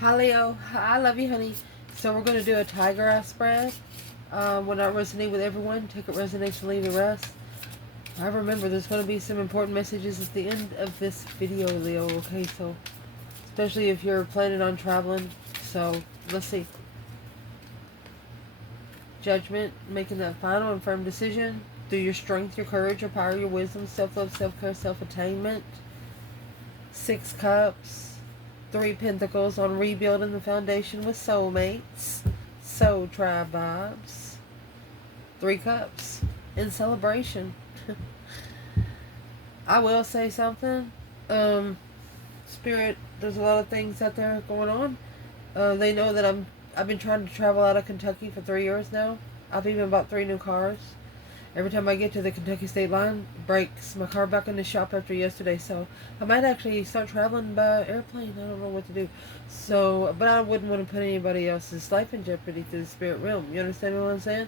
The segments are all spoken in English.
Hi Leo, I love you, honey. So we're going to do a tiger eye spread. Will not resonate with everyone. Take it resonates and leave the rest. I remember there's going to be some important messages at the end of this video, Leo. Okay, so especially if you're planning on traveling. So let's see. Judgment, making that final and firm decision through your strength, your courage, your power, your wisdom, self-love, self-care, self-attainment. 6 cups. 3 pentacles on rebuilding the foundation with soulmates. Soul tribe vibes. 3 cups in celebration. I will say something. Spirit, there's a lot of things out there going on. They know that I've been trying to travel out of Kentucky for 3 years now. I've even bought 3 new cars. Every time I get to the Kentucky state line, breaks my car back in the shop after yesterday. So I might actually start traveling by airplane. I don't know what to do. So, but I wouldn't want to put anybody else's life in jeopardy through the spirit realm. You understand what I'm saying?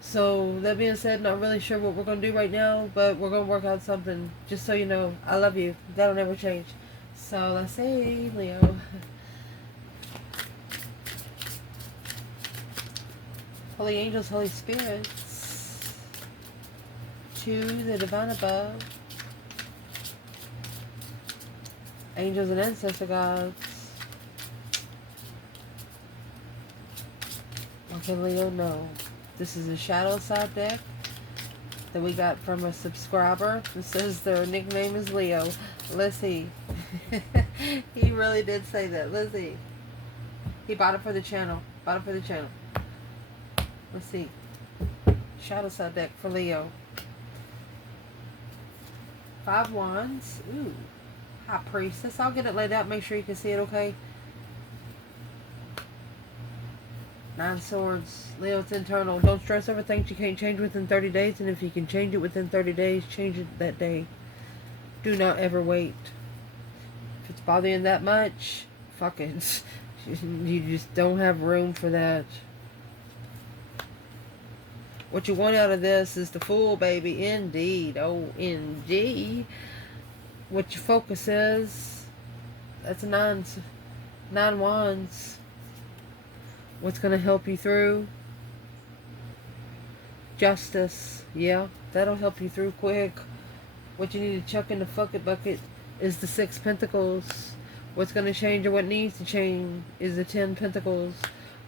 So that being said, not really sure what we're going to do right now, but we're going to work out something. Just so you know, I love you. That'll never change. So let's see, Leo. Holy angels, Holy spirits. To the divine above, angels and ancestor gods. Okay, Leo, no. This is a shadow side deck that we got from a subscriber. It says their nickname is Leo. Let's see. He really did say that. Let's see. He bought it for the channel. Bought it for the channel. Let's see. Shadow side deck for Leo. 5 wands. Ooh. High priestess. I'll get it laid out. Make sure you can see it okay. 9 swords. Leo, it's internal. Don't stress over things you can't change within 30 days. And if you can change it within 30 days, change it that day. Do not ever wait. If it's bothering that much, fuck it. You just don't have room for that. What you want out of this is the Fool, baby. Indeed. O-N-G. What your focus is, that's a 9 wands. What's going to help you through? Justice. Yeah, that'll help you through quick. What you need to chuck in the fuck it bucket is the 6 pentacles. What's going to change or what needs to change is the 10 pentacles.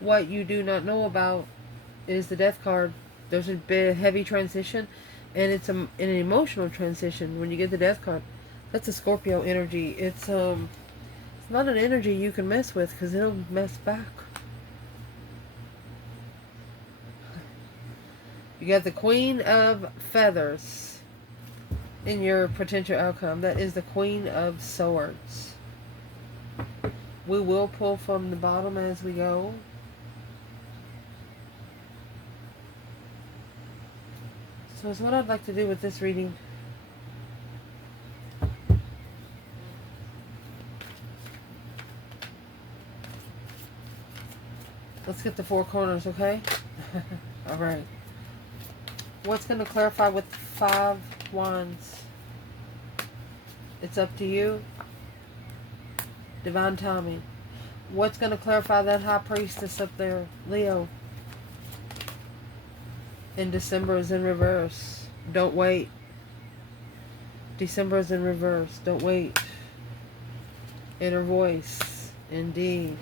What you do not know about is the Death card. There's a bit heavy transition, and it's an emotional transition when you get the Death card. That's a Scorpio energy. It's not an energy you can mess with because it'll mess back. You got the Queen of Feathers in your potential outcome. That is the Queen of Swords. We will pull from the bottom as we go. So is what I'd like to do with this reading. Let's get the 4 corners, okay? Alright. What's going to clarify with 5 wands? It's up to you. Divine timing. What's going to clarify that High Priestess up there? Leo. And December is in reverse. Don't wait. December is in reverse. Don't wait. Inner voice. Indeed.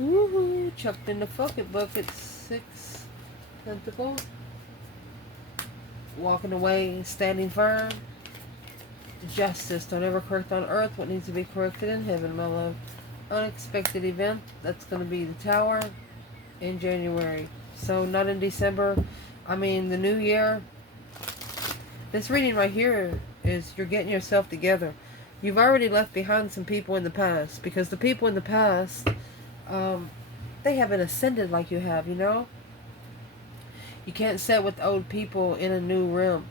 Woohoo. Chucked in the fucking bucket. 6 pentacles. Walking away. Standing firm. Justice. Don't ever correct on earth what needs to be corrected in heaven, my love. Unexpected event. That's going to be the Tower in January. So not in December. I mean the new year. This reading right here is you're getting yourself together. You've already left behind some people in the past. Because the people in the past, they haven't ascended like you have, you know. You can't sit with old people in a new realm.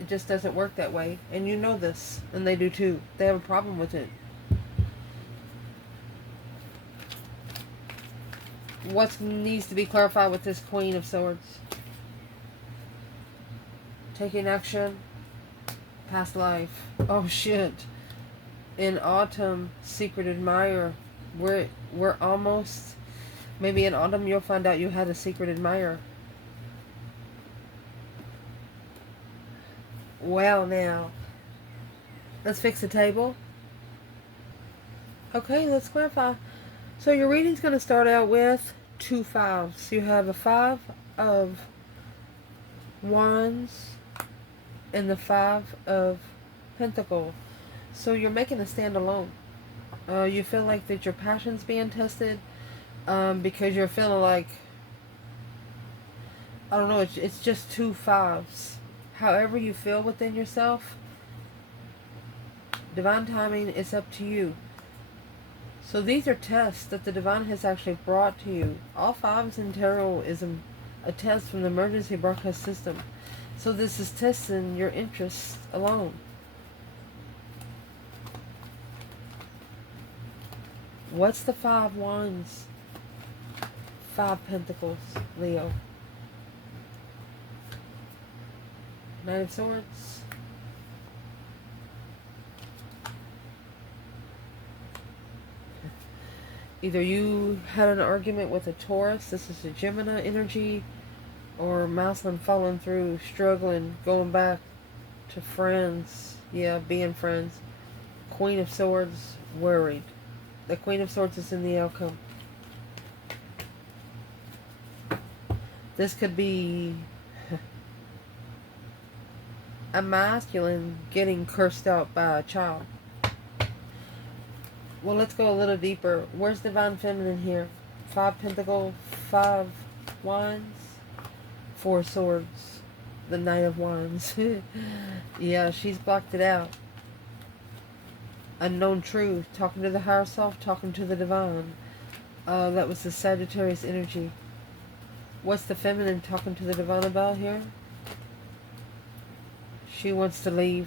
It just doesn't work that way. And you know this. And they do too. They have a problem with it. What needs to be clarified with this Queen of Swords? Taking action. Past life. Oh shit. In autumn, secret admirer. We're almost, maybe in autumn you'll find out you had a secret admirer. Well, now, let's fix the table. Okay, let's clarify. So your reading's going to start out with 2 5s. You have a 5 of Wands and the 5 of Pentacles. So you're making a stand alone. You feel like that your passion's being tested because you're feeling like, I don't know, it's just 2 5s. However you feel within yourself, divine timing is up to you. So these are tests that the divine has actually brought to you. All 5s in tarot is a test from the emergency broadcast system. So this is testing your interests alone. What's the 5 Wands? 5 Pentacles, Leo. Knight of Swords. Either you had an argument with a Taurus, this is a Gemini energy, or masculine following through, struggling, going back to friends. Yeah, being friends. Queen of Swords, worried. The Queen of Swords is in the outcome. This could be a masculine getting cursed out by a child. Well, let's go a little deeper. Where's divine feminine here? 5 Pentacles, 5 Wands, 4 Swords, the Knight of Wands. Yeah, she's blocked it out. Unknown truth, talking to the higher self, talking to the divine. That was the Sagittarius energy. What's the feminine talking to the divine about here? She wants to leave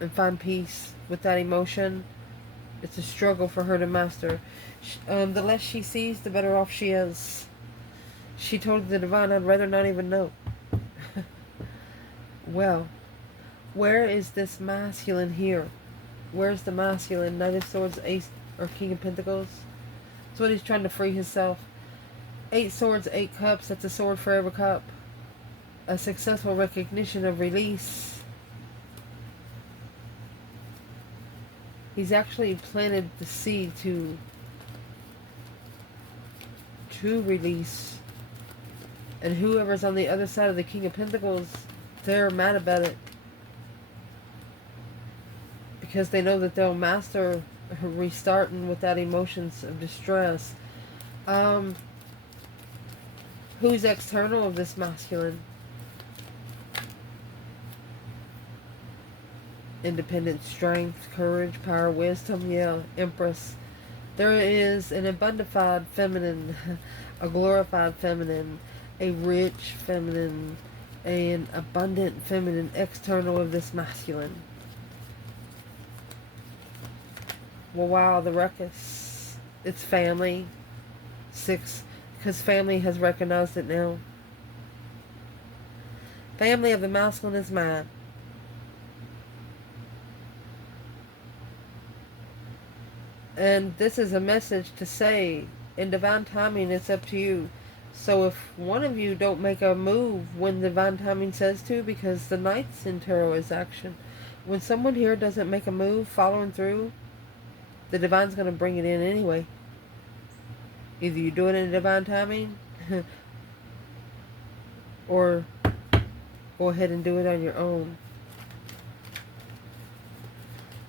and find peace with that emotion. It's a struggle for her to master. The less she sees, the better off she is. She told the divine, I'd rather not even know. Well, where is this masculine here? Where's the masculine? Knight of Swords, Ace, or King of Pentacles? That's what he's trying to free himself. 8 Swords, 8 Cups. That's a sword for every cup. A successful recognition of release. He's actually planted the seed to release. And whoever's on the other side of the King of Pentacles, they're mad about it. Because they know that they'll master restarting without emotions of distress. Who's external of this masculine? Independent strength, courage, power, wisdom. Yeah, Empress. There is an abundified feminine, a glorified feminine, a rich feminine, an abundant feminine external of this masculine. Well, wow, the ruckus. It's family. 6, because family has recognized it now. Family of the masculine is mad. And this is a message to say, in divine timing, it's up to you. So if one of you don't make a move when divine timing says to, because the Knights in tarot is action. When someone here doesn't make a move, following through, the divine's going to bring it in anyway. Either you do it in divine timing, or go ahead and do it on your own.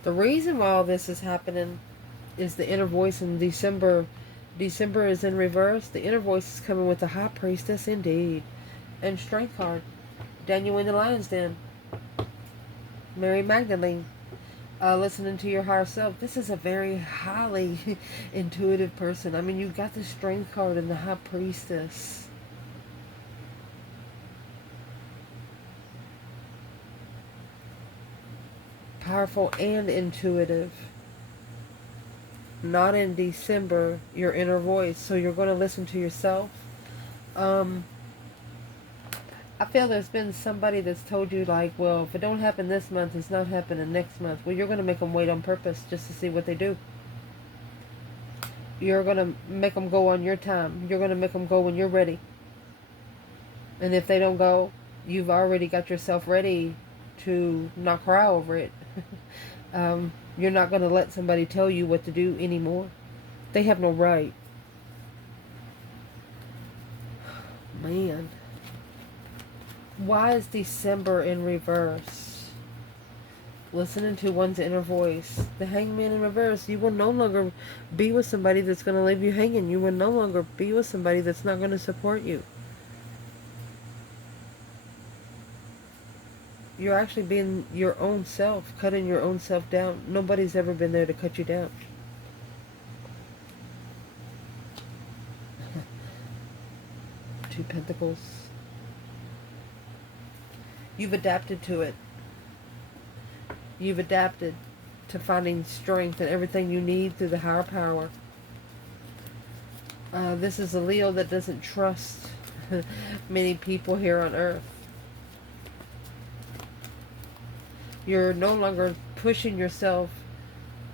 The reason why all this is happening is the inner voice in December. December is in reverse. The inner voice is coming with the High Priestess, indeed. And Strength card. Daniel in the Lion's Den. Mary Magdalene. Listening to your higher self. This is a very highly intuitive person. I mean, you've got the Strength card and the High Priestess. Powerful and intuitive. Not in December, your inner voice. So you're going to listen to yourself. I feel there's been somebody that's told you, like, well, if it don't happen this month, it's not happening next month. Well, you're going to make them wait on purpose just to see what they do. You're going to make them go on your time. You're going to make them go when you're ready. And if they don't go, you've already got yourself ready to not cry over it. You're not going to let somebody tell you what to do anymore. They have no right. Man. Why is December in reverse? Listening to one's inner voice. The Hangman in reverse. You will no longer be with somebody that's going to leave you hanging. You will no longer be with somebody that's not going to support you. You're actually being your own self, cutting your own self down. Nobody's ever been there to cut you down. Two Pentacles. You've adapted to it. You've adapted to finding strength and everything you need through the higher power. This is a Leo that doesn't trust many people here on Earth. You're no longer pushing yourself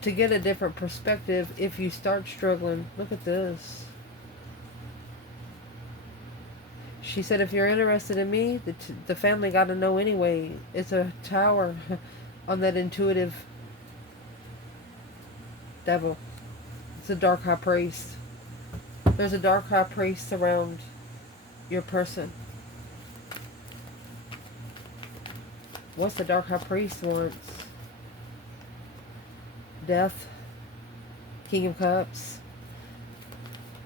to get a different perspective if you start struggling. Look at this. She said, if you're interested in me, the family got to know anyway. It's a tower on that intuitive devil. It's a dark high priest. There's a dark high priest around your person. What's the dark high priest wants? Death. King of Cups.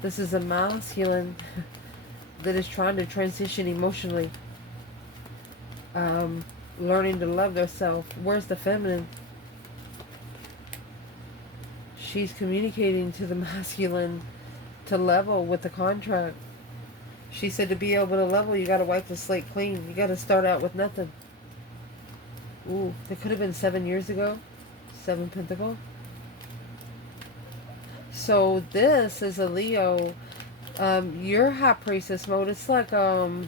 This is a masculine that is trying to transition emotionally. Learning to love themselves. Where's the feminine? She's communicating to the masculine to level with the contract. She said to be able to level, you got to wipe the slate clean. You got to start out with nothing. Ooh, it could have been 7 years ago. 7 Pentacle. So this is a Leo. Your high priestess mode. It's like a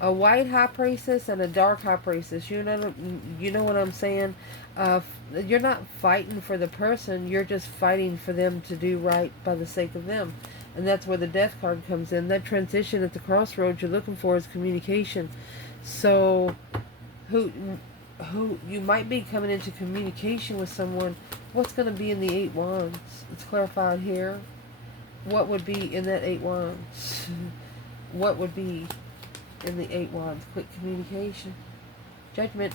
white high priestess and a dark high priestess. You know what I'm saying? You're not fighting for the person. You're just fighting for them to do right by the sake of them. And that's where the Death card comes in. That transition at the crossroads you're looking for is communication. So who you might be coming into communication with someone. What's going to be in the 8 Wands? It's clarified here. What would be in that 8 Wands? What would be in the 8 Wands? Quick communication. Judgment.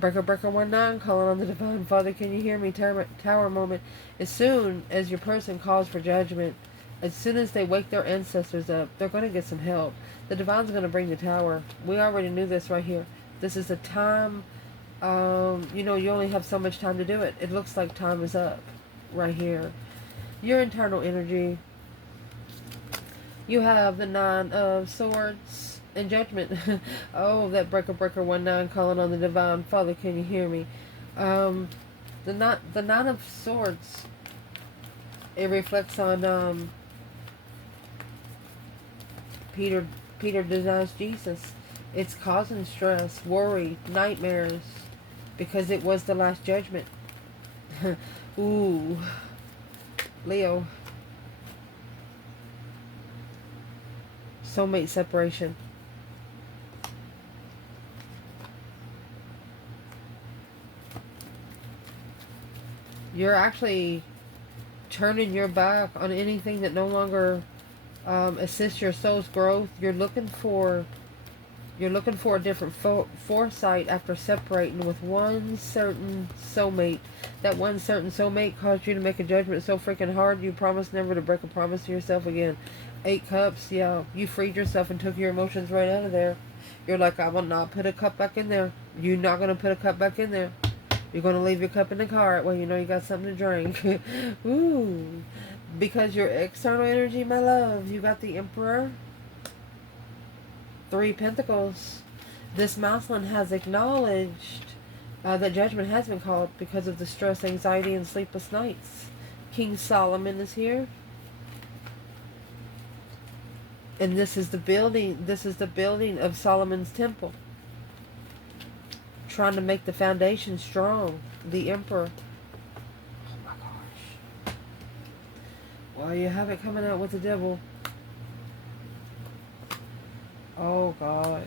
Breaker 19 calling on the Divine Father. Can you hear me? Tower moment. As soon as your person calls for judgment, as soon as they wake their ancestors up, they're going to get some help. The Divine's going to bring the Tower. We already knew this right here. This is a time, you only have so much time to do it. It looks like time is up right here. Your internal energy. You have the 9 of Swords and Judgment. Oh, that breaker 19 calling on the Divine Father. Can you hear me? The 9 of Swords. It reflects on Peter denies Jesus. It's causing stress, worry, nightmares, because it was the last judgment. Ooh, Leo. Soulmate separation. You're actually turning your back on anything that no longer assists your soul's growth. You're looking for a different foresight after separating with one certain soulmate. That one certain soulmate caused you to make a judgment so freaking hard you promised never to break a promise to yourself again. 8 Cups, yeah. You freed yourself and took your emotions right out of there. You're like, I will not put a cup back in there. You're not going to put a cup back in there. You're going to leave your cup in the car. Well, you know you got something to drink. Ooh. Because your external energy, my love, you got the Emperor. 3 Pentacles. This masculine has acknowledged that judgment has been called because of the stress, anxiety, and sleepless nights. King Solomon is here. And this is the building of Solomon's temple. Trying to make the foundation strong. The Emperor. Oh my gosh. Well, you have it coming out with the devil. Oh, gosh.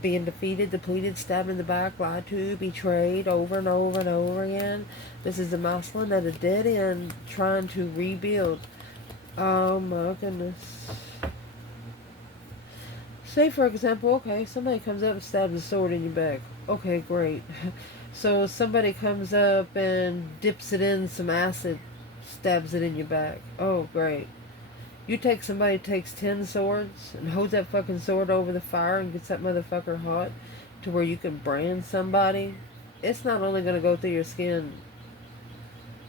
Being defeated, depleted, stabbed in the back, lied to, betrayed over and over and over again. This is the masculine at a dead end, trying to rebuild. Oh, my goodness. Say, for example, okay, somebody comes up and stabs a sword in your back. Okay, great. So somebody comes up and dips it in some acid, stabs it in your back. Oh, great. You take somebody who takes 10 swords and holds that fucking sword over the fire and gets that motherfucker hot to where you can brand somebody. It's not only going to go through your skin,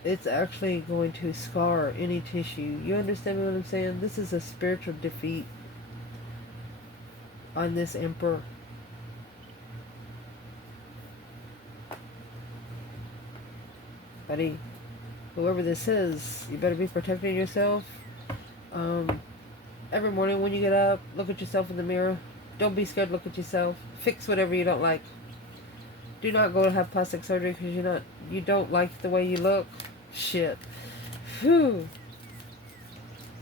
it's actually going to scar any tissue. You understand what I'm saying? This is a spiritual defeat on this emperor. Buddy, whoever this is, you better be protecting yourself. Every morning when you get up, look at yourself in the mirror. Don't be scared to look at yourself. Fix whatever you don't like. Do not go to have plastic surgery because you don't like the way you look. Shit. Whew.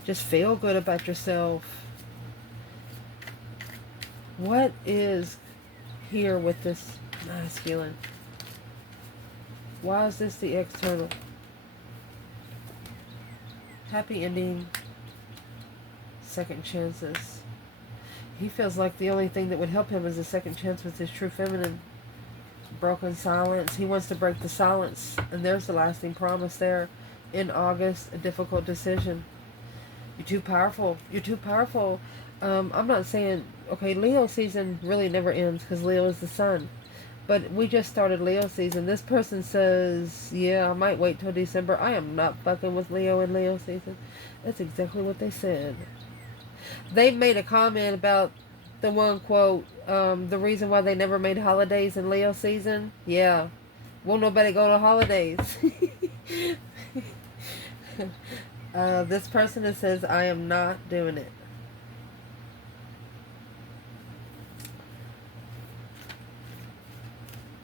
Just feel good about yourself. What is here with this masculine? Why is this the external? Happy ending. Second chances. He feels like the only thing that would help him is a second chance with his true feminine. Broken silence. He wants to break the silence. And there's the lasting promise there. In August, a difficult decision. You're too powerful. You're too powerful. I'm not saying... Okay, Leo season really never ends because Leo is the sun. But we just started Leo season. This person says, yeah, I might wait till December. I am not fucking with Leo in Leo season. That's exactly what they said. They made a comment about the one quote, the reason why they never made holidays in Leo season. Yeah. Won't nobody go to holidays. This person that says, I am not doing it.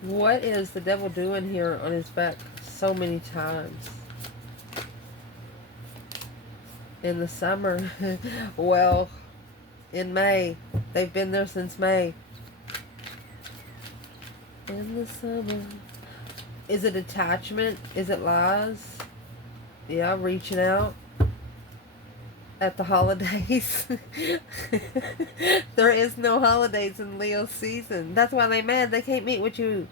What is the devil doing here on his back so many times? In the summer. Well, in May. They've been there since May. In the summer. Is it attachment? Is it lies? Yeah, reaching out at the holidays. There is no holidays in Leo season. That's why they mad. They can't meet with you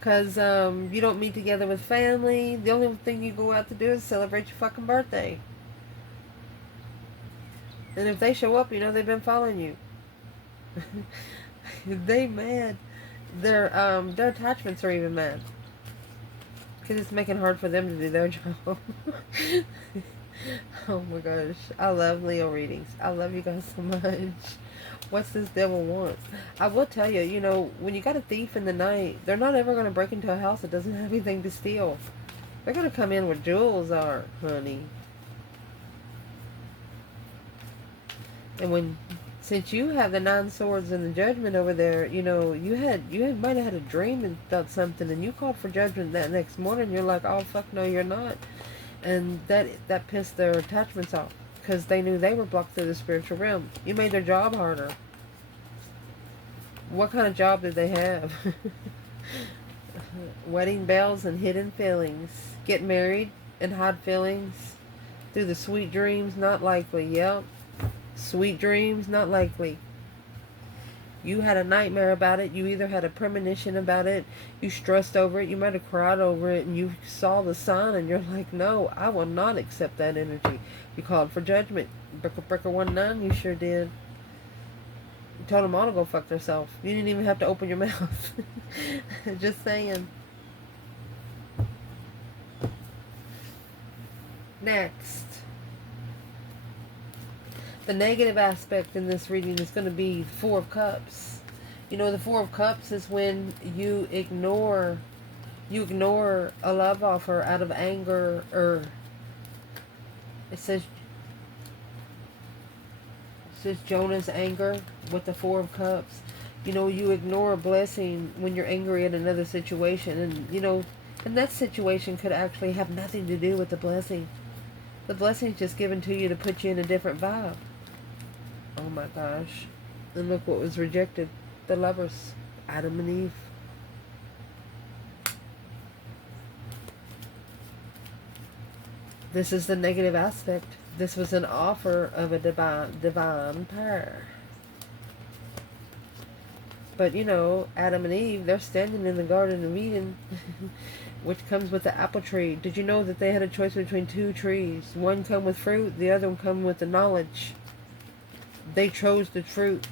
because you don't meet together with family. The only thing you go out to do is celebrate your fucking birthday. And if they show up, you know they've been following you. They mad. Their attachments are even mad because it's making it hard for them to do their job. Oh my gosh. I love Leo readings. I love you guys so much. What's this devil want? I will tell you, you know, when you got a thief in the night, they're not ever going to break into a house that doesn't have anything to steal. They're going to come in where jewels are, honey. And since you have the 9 swords and the judgment over there, you know, you might have had a dream about something and you called for judgment that next morning. You're like, oh fuck no, you're not. And that pissed their attachments off because they knew they were blocked through the spiritual realm. You made their job harder. What kind of job did they have? Wedding bells and hidden feelings. Get married and hide feelings through the sweet dreams. Not likely. Yep. Sweet dreams. Not likely. You had a nightmare about it. You either had a premonition about it. You stressed over it. You might have cried over it. And you saw the sign and you're like, no, I will not accept that energy. You called for judgment. Bricker 19, you sure did. You told them all to go fuck themselves. You didn't even have to open your mouth. Just saying. Next. The negative aspect in this reading is going to be the 4 of Cups. You know, the 4 of Cups is when you ignore a love offer out of anger, or it says Jonah's anger with the 4 of Cups. You know, you ignore a blessing when you're angry at another situation, and you know, And that situation could actually have nothing to do with the blessing. The blessing is just given to you to put you in a different vibe. Oh my gosh. And look what was rejected. The lovers. Adam and Eve. This is the negative aspect. This was an offer of a divine pair. But you know, Adam and Eve, they're standing in the Garden of Eden, which comes with the apple tree. Did you know that they had a choice between two trees? One come with fruit, the other one come with the knowledge. They chose the fruit.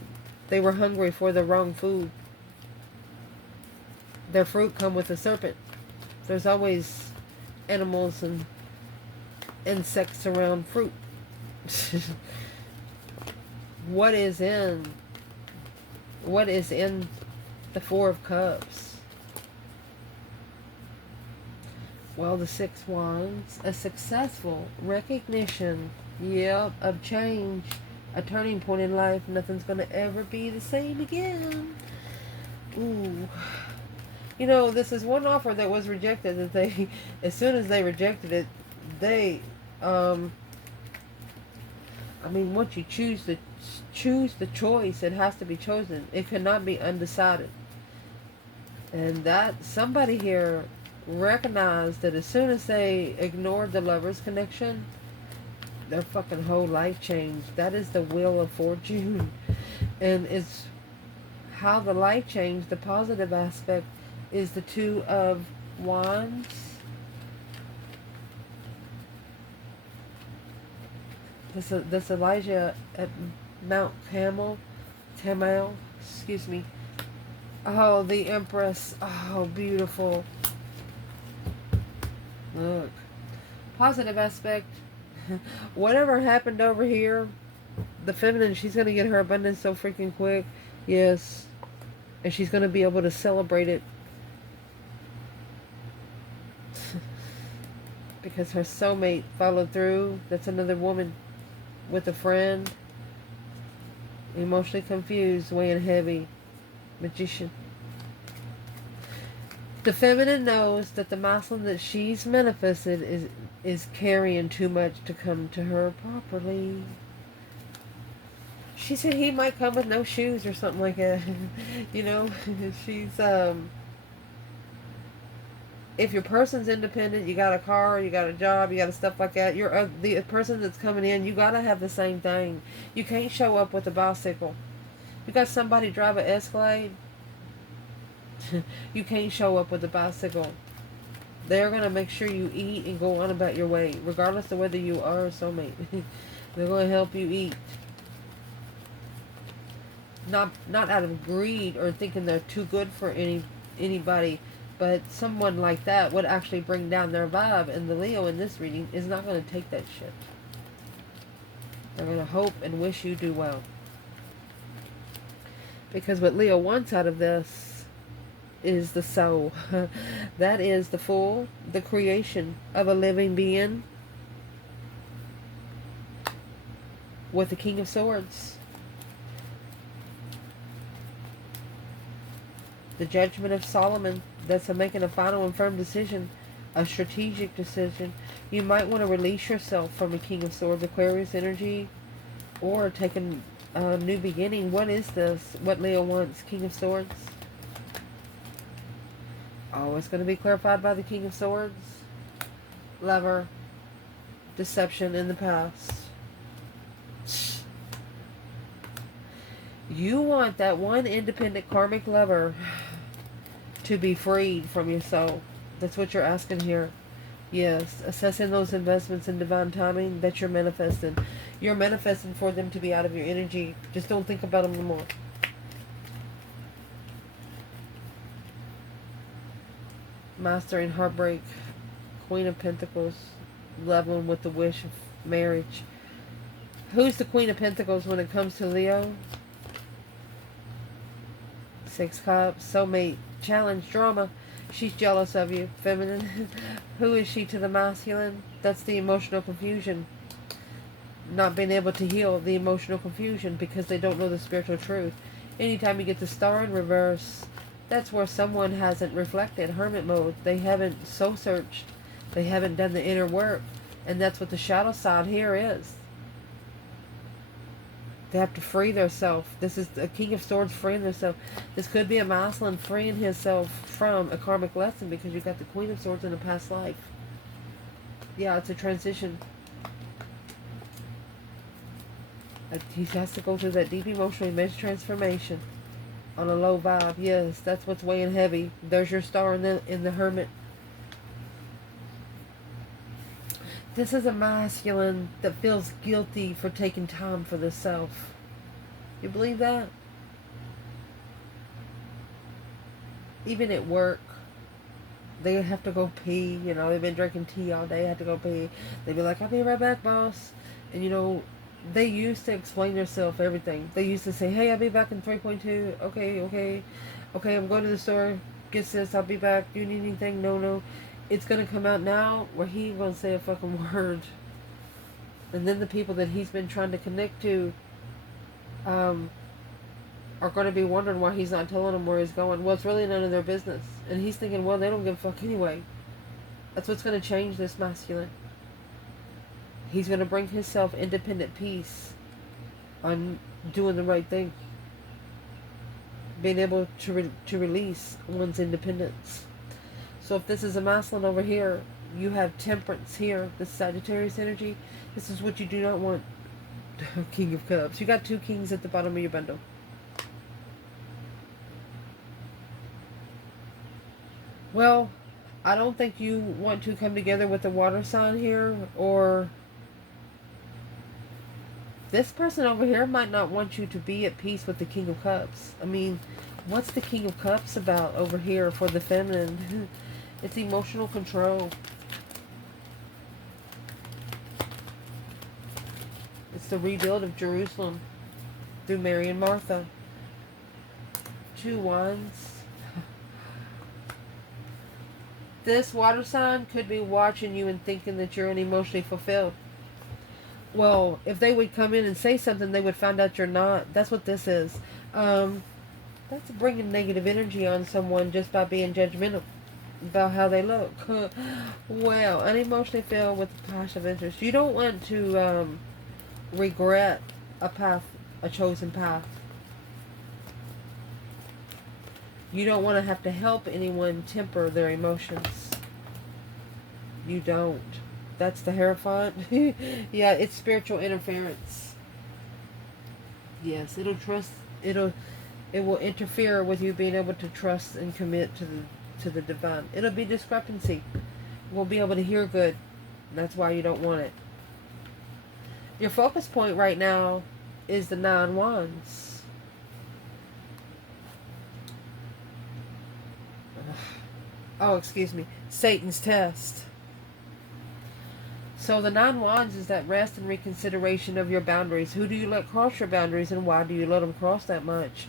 They were hungry for the wrong food. Their fruit come with a serpent. There's always animals and insects around fruit. What is in the Four of Cups? Well, the Six Wands, a successful recognition, yep, of change, a turning point in life. Nothing's going to ever be the same again. Ooh. You know, this is one offer that was rejected, that they, as soon as they rejected it, they, I mean, once you choose the choice, it has to be chosen. It cannot be undecided. And that somebody here recognized that as soon as they ignored the lovers connection, their fucking whole life changed. That is the wheel of fortune. And it's how the life changed. The positive aspect is the Two of Wands. This Elijah at Mount Carmel, excuse me. Oh, the Empress. Oh, beautiful. Look. Positive aspect. Whatever happened over here, the feminine, she's going to get her abundance so freaking quick. Yes. And she's going to be able to celebrate it. Because her soulmate followed through. That's another woman with a friend. Emotionally confused, weighing heavy. Magician. The feminine knows that the masculine that she's manifested is carrying too much to come to her properly. She said he might come with no shoes or something like that. You know, she's if your person's independent, you got a car, you got a job, you got stuff like that, you're the person that's coming in, you got to have the same thing. You can't show up with a bicycle. You got somebody drive an Escalade, you can't show up with a bicycle. They're going to make sure you eat and go on about your way, regardless of whether you are a soulmate. They're going to help you eat. Not out of greed or thinking they're too good for anybody, but someone like that would actually bring down their vibe, and the Leo in this reading is not going to take that shit. They're going to hope and wish you do well. Because what Leo wants out of this is the soul. That is the Fool, the creation of a living being, with the King of Swords. The Judgment of Solomon. That's making a final and firm decision, a strategic decision. You might want to release yourself from a King of Swords, Aquarius energy, or take a new beginning. What is this? What Leo wants? King of Swords. Oh, it's going to be clarified by the King of Swords. Lover. Deception in the past. You want that one independent karmic lover to be freed from your soul. That's what you're asking here. Yes, assessing those investments in divine timing that you're manifesting. You're manifesting for them to be out of your energy. Just don't think about them anymore. Mastering heartbreak. Queen of Pentacles. Leveling with the wish of marriage. Who's the Queen of Pentacles when it comes to Leo? Six Cups. Soulmate. Challenge. Drama. She's jealous of you. Feminine. Who is she to the masculine? That's the emotional confusion. Not being able to heal the emotional confusion because they don't know the spiritual truth. Anytime you get the Star in reverse, That's where someone hasn't reflected hermit mode. They haven't soul searched. They haven't done the inner work. And that's what the shadow side here is. They have to free themselves. This is the King of Swords freeing themselves. This could be a masculine freeing himself from a karmic lesson, because you got the Queen of Swords in a past life. Yeah, it's a transition. He has to go through that deep emotional immense transformation on a low vibe. Yes, that's what's weighing heavy. There's your star in the Hermit. This is a masculine that feels guilty for taking time for the self. You believe that? Even at work, they have to go pee. You know, they've been drinking tea all day, have to go pee. They'd be like, I'll be right back, boss. And you know, they used to explain themselves everything. They used to say, hey, I'll be back in 3.2. Okay, I'm going to the store. Get this, I'll be back. Do you need anything? No. It's going to come out now where he ain't going to say a fucking word. And then the people that he's been trying to connect to are going to be wondering why he's not telling them where he's going. Well, it's really none of their business. And he's thinking, well, they don't give a fuck anyway. That's what's going to change this masculine. He's going to bring himself independent peace on doing the right thing. Being able to release one's independence. So if this is a masculine over here, you have temperance here, this Sagittarius energy. This is what you do not want. King of Cups. You got two kings at the bottom of your bundle. Well, I don't think you want to come together with the water sign here, or this person over here might not want you to be at peace with the King of Cups. I mean, what's the King of Cups about over here for the feminine? It's emotional control. It's the rebuild of Jerusalem through Mary and Martha. 2 Wands. This water sign could be watching you and thinking that you're unemotionally fulfilled. Well, if they would come in and say something, they would find out you're not. That's what this is. That's bringing negative energy on someone just by being judgmental about how they look. Well, unemotionally filled with a passion of interest. You don't want to regret a path, a chosen path. You don't want to have to help anyone temper their emotions. You don't. That's the Hierophant. Yeah, it's spiritual interference. Yes, it will interfere with you being able to trust and commit to the divine. It'll be discrepancy. You won't be able to hear good. That's why you don't want it. Your focus point right now is the 9 Wands. Oh, excuse me. Satan's test. So the 9 Wands is that rest and reconsideration of your boundaries. Who do you let cross your boundaries, and why do you let them cross that much?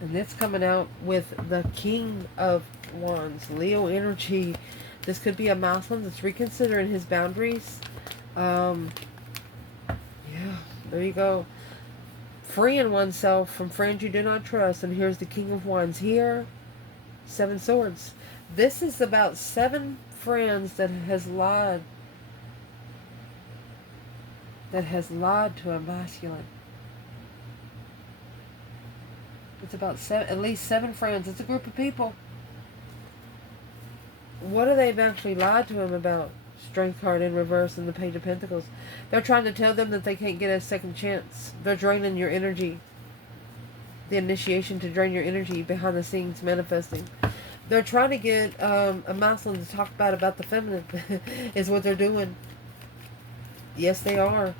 And it's coming out with the King of Wands, Leo energy. This could be a masculine that's reconsidering his boundaries. Yeah, there you go. Freeing oneself from friends you do not trust. And here's the King of Wands here. 7 Swords. This is about 7 friends that has lied. That has lied to a masculine. It's about at least 7 friends. It's a group of people. What have they actually lied to him about? Strength card in reverse and the Page of Pentacles. They're trying to tell them that they can't get a second chance. They're draining your energy. The initiation to drain your energy behind the scenes manifesting. They're trying to get a masculine to talk bad about the feminine. Is what they're doing. Yes, they are.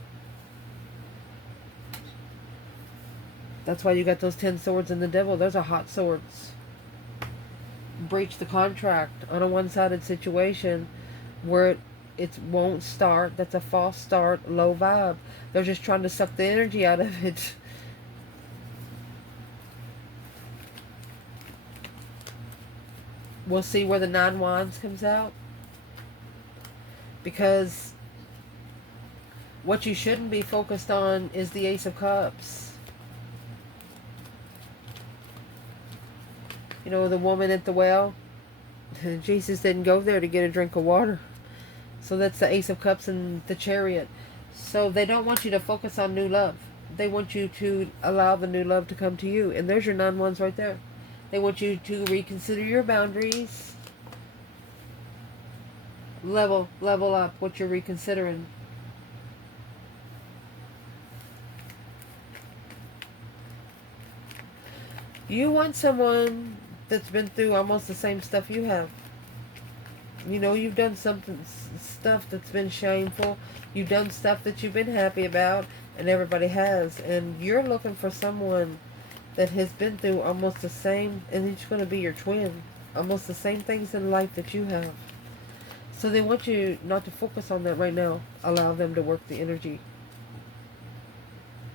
That's why you got those 10 swords and the devil. Those are hot swords. Breach the contract on a one-sided situation where it won't start. That's a false start, low vibe. They're just trying to suck the energy out of it. We'll see where the 9 Wands comes out. Because what you shouldn't be focused on is the Ace of Cups. You know, the woman at the well. Jesus didn't go there to get a drink of water. So that's the Ace of Cups and the Chariot. So they don't want you to focus on new love. They want you to allow the new love to come to you. And there's your 9 wands right there. They want you to reconsider your boundaries. Level up what you're reconsidering. You want someone that's been through almost the same stuff you have. You know, you've done stuff that's been shameful. You've done stuff that you've been happy about, and everybody has. And you're looking for someone that has been through almost the same, and he's going to be your twin. Almost the same things in life that you have. So they want you not to focus on that right now. Allow them to work the energy.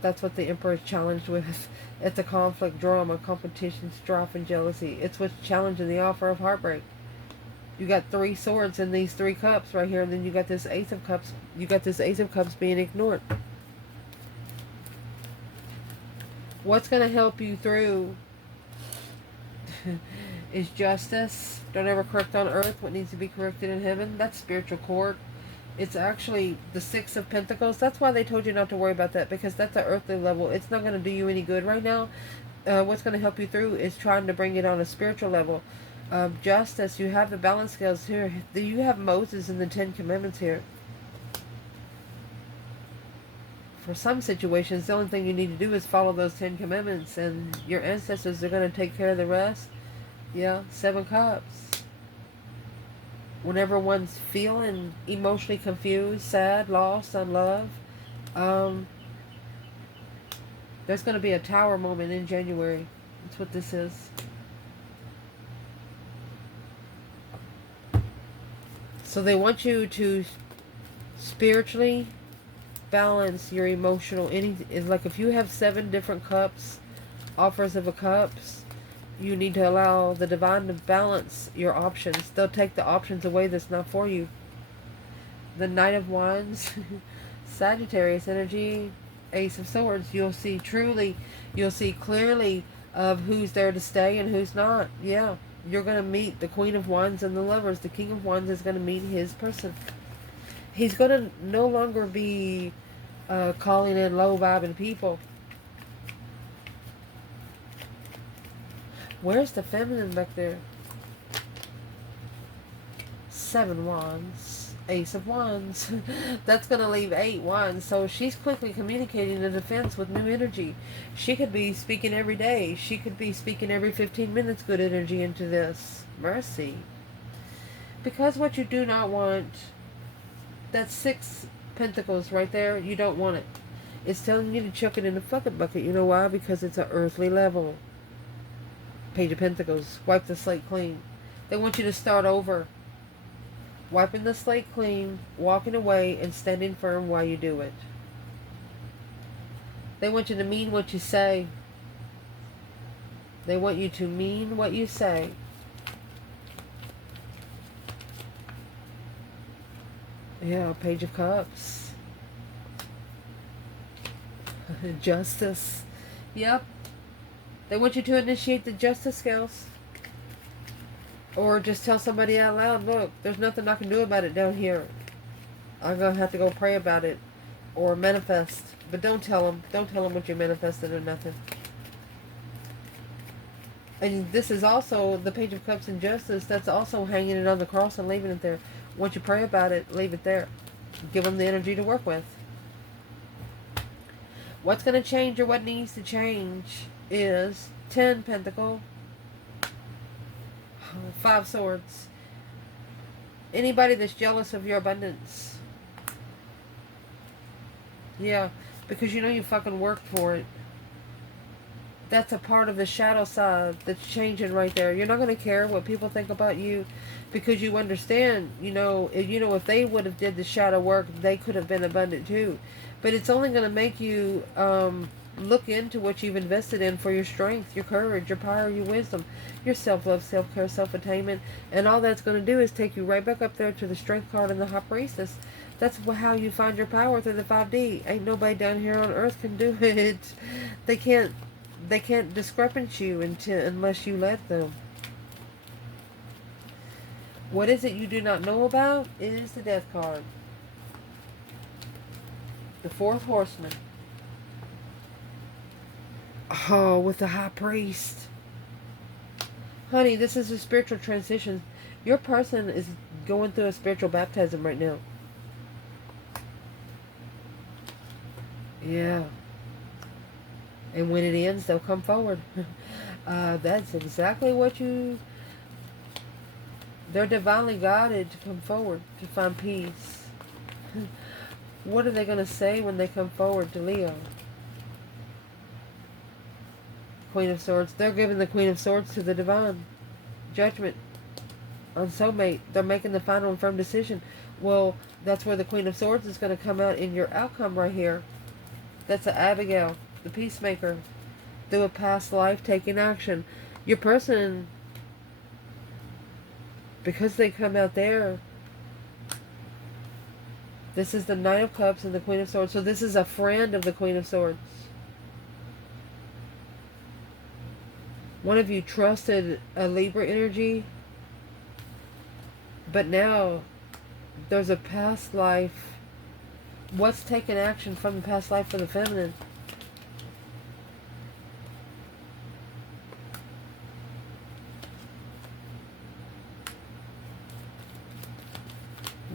That's what the Emperor is challenged with. It's a conflict, drama, competition, strife, and jealousy. It's what's challenging the offer of heartbreak. You got 3 swords in these 3 cups right here, and then you got this Ace of Cups. You got this Ace of Cups being ignored. What's going to help you through is justice. Don't ever correct on earth what needs to be corrected in heaven. That's spiritual court. It's actually the 6 of Pentacles. That's why they told you not to worry about that, because that's an earthly level. It's not going to do you any good right now. What's going to help you through is trying to bring it on a spiritual level. Justice, you have the balance scales here. You have Moses and the 10 Commandments here. For some situations, the only thing you need to do is follow those 10 Commandments, and your ancestors are going to take care of the rest. Yeah, 7 Cups. Whenever one's feeling emotionally confused, sad, lost, unloved, there's going to be a tower moment in January. That's what this is. So they want you to spiritually balance your emotional. Like if you have 7 different cups, offers of a cups, you need to allow the divine to balance your options. They'll take the options away that's not for you. The Knight of Wands, Sagittarius energy, Ace of Swords. You'll see clearly of who's there to stay and who's not. Yeah, you're going to meet the Queen of Wands and the Lovers. The King of Wands is going to meet his person. He's going to no longer be calling in low-vibing people. Where's the feminine back there? 7 wands. Ace of Wands. That's going to leave 8 wands. So she's quickly communicating a defense with new energy. She could be speaking every day. She could be speaking every 15 minutes good energy into this. Mercy. Because what you do not want, that's 6 pentacles right there. You don't want it. It's telling you to chuck it in the fucking bucket. You know why? Because it's an earthly level. Page of Pentacles. Wipe the slate clean. They want you to start over. Wiping the slate clean, walking away, and standing firm while you do it. They want you to mean what you say. They want you to mean what you say. Yeah, Page of Cups. Justice. Yep. They want you to initiate the justice scales. Or just tell somebody out loud, look, there's nothing I can do about it down here. I'm going to have to go pray about it. Or manifest. But don't tell them. Don't tell them what you manifested or nothing. And this is also the Page of Cups and Justice. That's also hanging it on the cross and leaving it there. Once you pray about it, leave it there. Give them the energy to work with. What's going to change or what needs to change is 10 Pentacle, 5 Swords. Anybody that's jealous of your abundance. Yeah, because you know you fucking worked for it. That's a part of the shadow side that's changing right there. You're not going to care what people think about you because you understand, if they would have did the shadow work, they could have been abundant too. But it's only going to make you look into what you've invested in for your strength, your courage, your power, your wisdom, your self-love, self-care, self-attainment. And all that's going to do is take you right back up there to the strength card and the High Priestess. That's how you find your power through the 5D. Ain't nobody down here on earth can do it. They can't discrepance you unless you let them. What is it you do not know about? It is the Death card. The fourth horseman. Oh, with the high priest. Honey, this is a spiritual transition. Your person is going through a spiritual baptism right now. Yeah. And when it ends, they'll come forward. That's exactly what you... They're divinely guided to come forward, to find peace. What are they going to say when they come forward to Leo? Queen of Swords. They're giving the Queen of Swords to the divine. Judgment on soulmate. They're making the final and firm decision. Well, that's where the Queen of Swords is going to come out in your outcome right here. That's the Abigail, the peacemaker, through a past life taking action. Your person, because they come out there, this is the Knight of Cups and the Queen of Swords. So this is a friend of the Queen of Swords. One of you trusted a Libra energy, but now there's a past life. What's taken action from the past life for the feminine?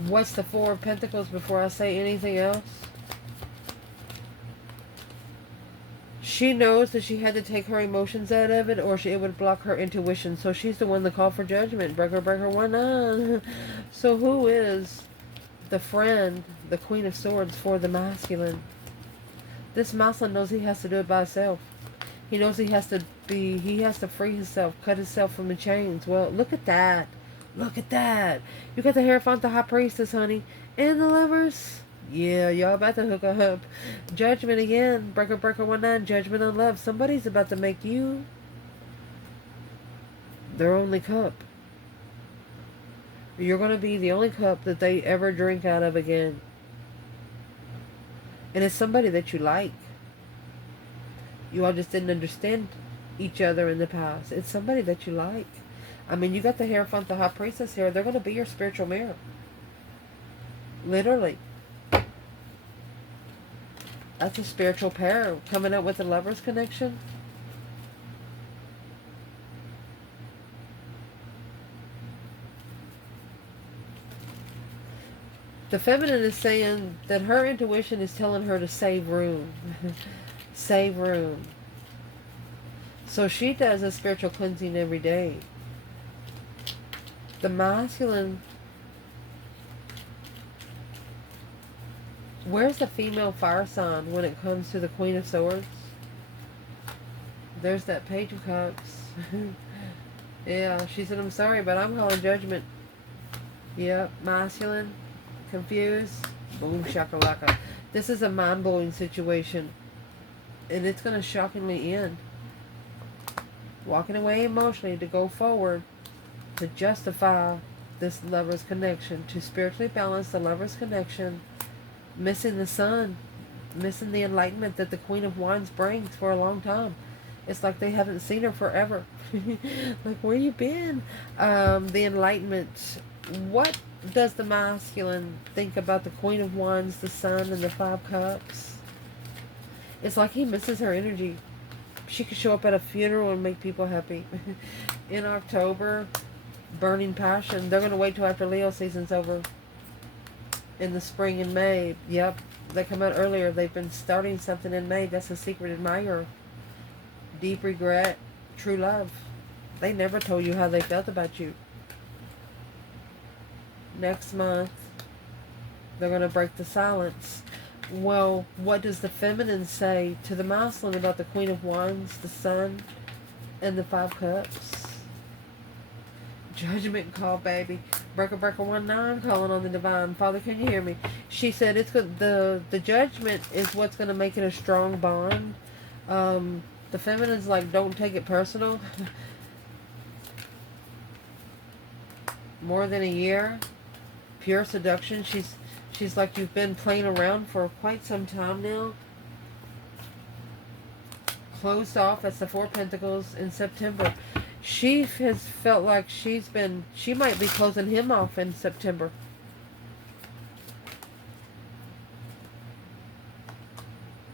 What's the Four of Pentacles before I say anything else? She knows that she had to take her emotions out of it, or it would block her intuition. So she's the one that called for judgment. Breaker, breaker, one on. So who is the friend, the Queen of Swords, for the masculine? This masculine knows he has to do it by himself. He knows he has to free himself, cut himself from the chains. Well, look at that. Look at that. You got the Hierophant, the High Priestess, honey. And the Lovers. Yeah, y'all about to hook up. Judgment again. Breaker, breaker, 1-9. Judgment on love. Somebody's about to make you their only cup. You're going to be the only cup that they ever drink out of again. And it's somebody that you like. You all just didn't understand each other in the past. It's somebody that you like. I mean, you got the Hierophant, the High Priestess here. They're going to be your spiritual mirror. Literally. That's a spiritual pair coming out with the Lovers connection. The feminine is saying that her intuition is telling her to save room. Save room. So she does a spiritual cleansing every day. The masculine... Where's the female fire sign when it comes to the Queen of Swords? There's that Page of Cups. Yeah, she said, I'm sorry, but I'm calling judgment. Yep, masculine, confused, boom, shakalaka. This is a mind-blowing situation, and it's going to shockingly end. Walking away emotionally to go forward, to justify this Lover's connection, to spiritually balance the Lover's connection, missing the sun, missing the enlightenment that the Queen of Wands brings for a long time. It's like they haven't seen her forever. Like, where you been? The enlightenment. What does the masculine think about the Queen of Wands, the Sun, and the Five Cups? It's like he misses her energy. She could show up at a funeral and make people happy. In October, burning passion. They're going to wait till after Leo season's over. In the spring and May. Yep, they come out earlier. They've been starting something in May. That's a secret admirer. Deep regret. True love. They never told you how they felt about you. Next month, they're going to break the silence. Well, what does the feminine say to the masculine about the Queen of Wands, the Sun, and the Five Cups? Judgment call, baby. Breaker, breaker, 1-9, calling on the divine. Father, can you hear me? She said it's good. The judgment is what's going to make it a strong bond. The feminine's like, don't take it personal. More than a year. Pure seduction. She's like, you've been playing around for quite some time now. Closed off. That's the Four of Pentacles in September. She has felt like she might be closing him off in September.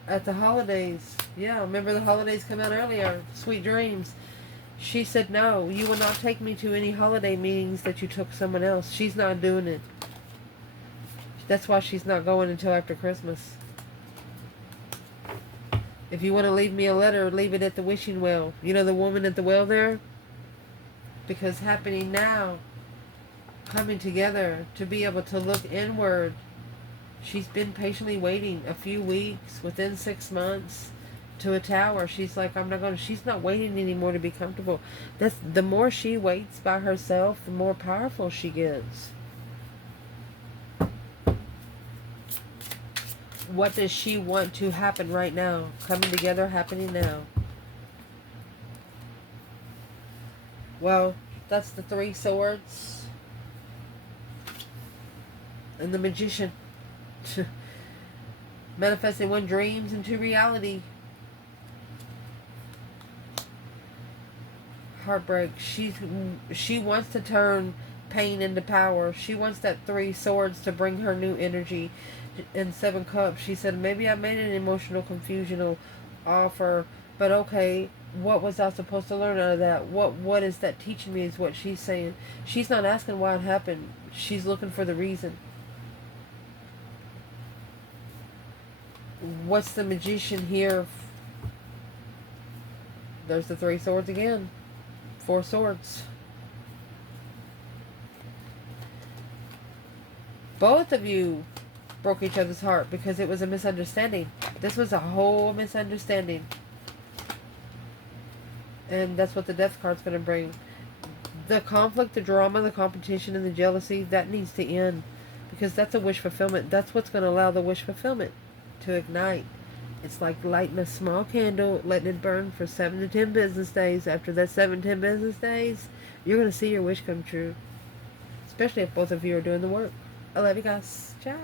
At the holidays. Yeah, remember the holidays come out earlier. Sweet dreams. She said, no, you will not take me to any holiday meetings that you took someone else. She's not doing it. That's why she's not going until after Christmas. If you want to leave me a letter, leave it at the wishing well. You know the woman at the well there? Because happening now, coming together to be able to look inward. She's been patiently waiting a few weeks, within 6 months, to a tower. She's like, she's not waiting anymore to be comfortable. The more she waits by herself, the more powerful she gets. What does she want to happen right now? Coming together, happening now. Well, that's the 3 swords. And the Magician. Manifesting 1 dreams into reality. Heartbreak. She wants to turn pain into power. She wants that 3 swords to bring her new energy. In 7 cups, she said, maybe I made an emotional confusional offer, but okay, what was I supposed to learn out of that? What is that teaching me is what she's saying. She's not asking why it happened. She's looking for the reason. What's the Magician here? There's the 3 swords again. 4 swords. Both of you broke each other's heart because it was a misunderstanding. This was a whole misunderstanding. And that's what the Death card's going to bring. The conflict, the drama, the competition, and the jealousy, that needs to end. Because that's a wish fulfillment. That's what's going to allow the wish fulfillment to ignite. It's like lighting a small candle, letting it burn for 7 to 10 business days. After that 7 to 10 business days, you're going to see your wish come true. Especially if both of you are doing the work. I love you guys. Ciao.